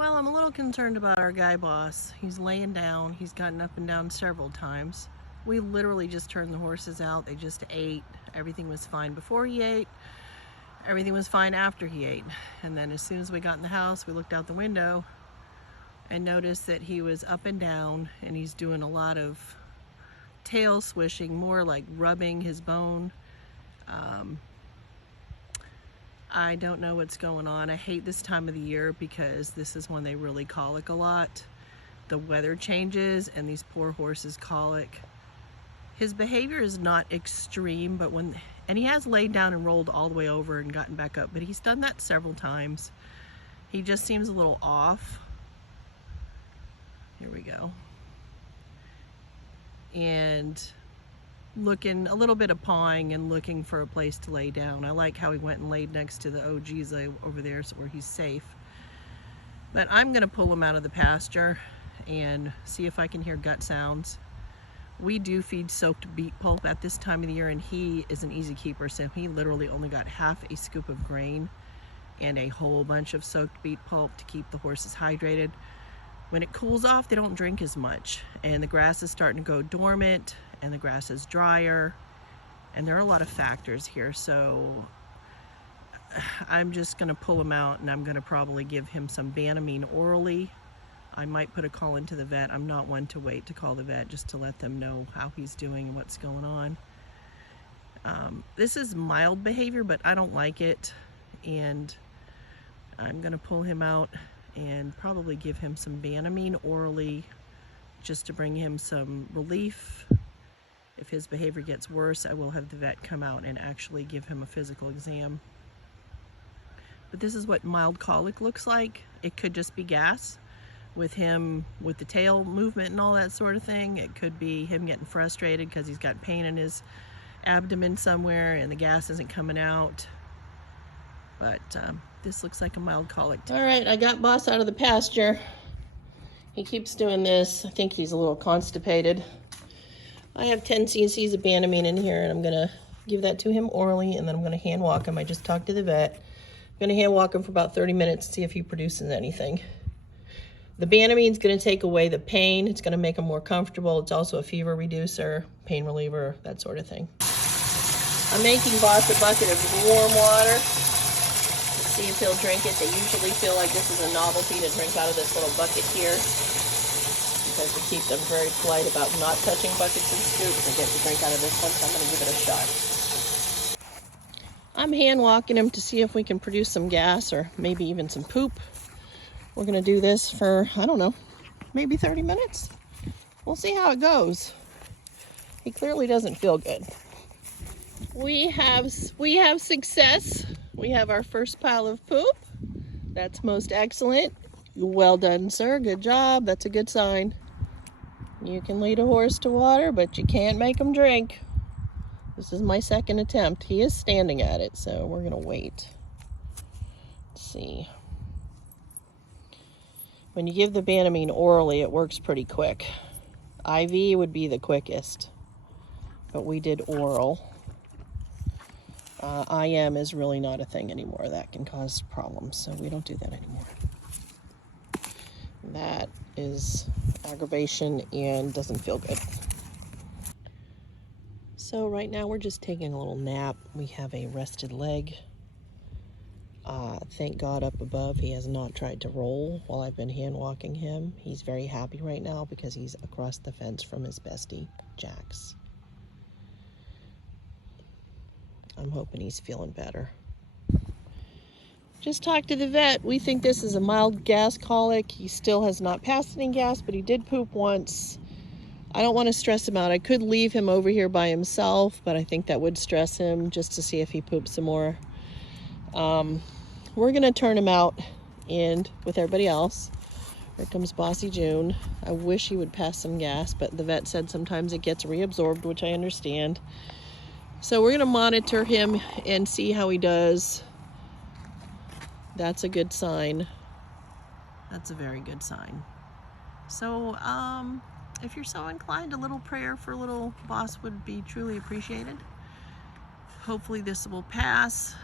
Well, I'm a little concerned about our guy boss. He's laying down. He's gotten up and down several times. We literally just turned the horses out. They just ate. Everything was fine before he ate. Everything was fine after he ate. And then as soon as we got in the house, we looked out the window and noticed that he was up and down, and he's doing a lot of tail swishing, more like rubbing his bone. I don't know what's going on. I hate this time of the year because this is when they really colic a lot. The weather changes and these poor horses colic. His behavior is not extreme, but and he has laid down and rolled all the way over and gotten back up, but he's done that several times. He just seems a little off. Here we go. And looking a little bit of pawing and looking for a place to lay down. I like how he went and laid next to the OGs over there, so where he's safe. But I'm gonna pull him out of the pasture and see if I can hear gut sounds. We do feed soaked beet pulp at this time of the year, and he is an easy keeper, so he literally only got half a scoop of grain and a whole bunch of soaked beet pulp to keep the horses hydrated. When it cools off, they don't drink as much, and the grass is starting to go dormant, and the grass is drier, and there are a lot of factors here, so I'm just gonna pull him out, and I'm gonna probably give him some Banamine orally. I might put a call into the vet. I'm not one to wait to call the vet, just to let them know how he's doing and what's going on. This is mild behavior, but I don't like it, and I'm gonna pull him out and probably give him some Banamine orally just to bring him some relief. If his behavior gets worse, I will have the vet come out and actually give him a physical exam. But this is what mild colic looks like. It could just be gas with him, with the tail movement and all that sort of thing. It could be him getting frustrated because he's got pain in his abdomen somewhere and the gas isn't coming out. But this looks like a mild colic. All right, I got Boss out of the pasture. He keeps doing this. I think he's a little constipated. I have 10 cc's of Banamine in here, and I'm gonna give that to him orally, and then I'm gonna hand walk him. I just talked to the vet. I'm gonna hand walk him for about 30 minutes to see if he produces anything. The Banamine's gonna take away the pain. It's gonna make him more comfortable. It's also a fever reducer, pain reliever, that sort of thing. I'm making Boss a bucket of warm water. Let's see if he'll drink it. They usually feel like this is a novelty to drink out of this little bucket here, because we keep them very polite about not touching buckets and scoops. They get to drink out of this one, so I'm going to give it a shot. I'm hand walking him to see if we can produce some gas or maybe even some poop. We're going to do this for, I don't know, maybe 30 minutes. We'll see how it goes. He clearly doesn't feel good. We have success. We have our first pile of poop. That's most excellent. Well done, sir. Good job. That's a good sign. You can lead a horse to water, but you can't make him drink. This is my second attempt. He is standing at it, so we're going to wait. Let's see. When you give the Banamine orally, it works pretty quick. IV would be the quickest, but we did oral. IM is really not a thing anymore. That can cause problems, so we don't do that anymore. That is aggravation and doesn't feel good. So right now we're just taking a little nap. We have a rested leg. Thank God up above he has not tried to roll while I've been hand walking him. He's very happy right now because he's across the fence from his bestie, Jax. I'm hoping he's feeling better. Just talked to the vet. We think this is a mild gas colic. He still has not passed any gas, but he did poop once. I don't want to stress him out. I could leave him over here by himself, but I think that would stress him just to see if he poops some more. We're going to turn him out and with everybody else. Here comes Bossy June. I wish he would pass some gas, but the vet said sometimes it gets reabsorbed, which I understand. So we're going to monitor him and see how he does. That's a good sign. That's a very good sign. So if you're so inclined, a little prayer for little Boss would be truly appreciated. Hopefully this will pass.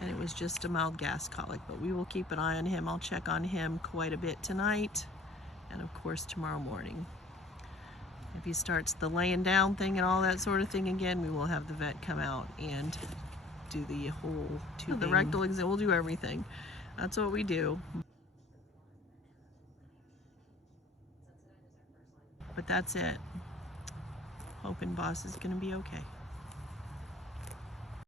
and it was just a mild gas colic, but we will keep an eye on him. I'll check on him quite a bit tonight, and of course tomorrow morning. If he starts the laying down thing and all that sort of thing again, we will have the vet come out and do the whole tubing. The rectal exam, we'll do everything. That's what we do. But that's it. Hoping Boss is gonna be okay.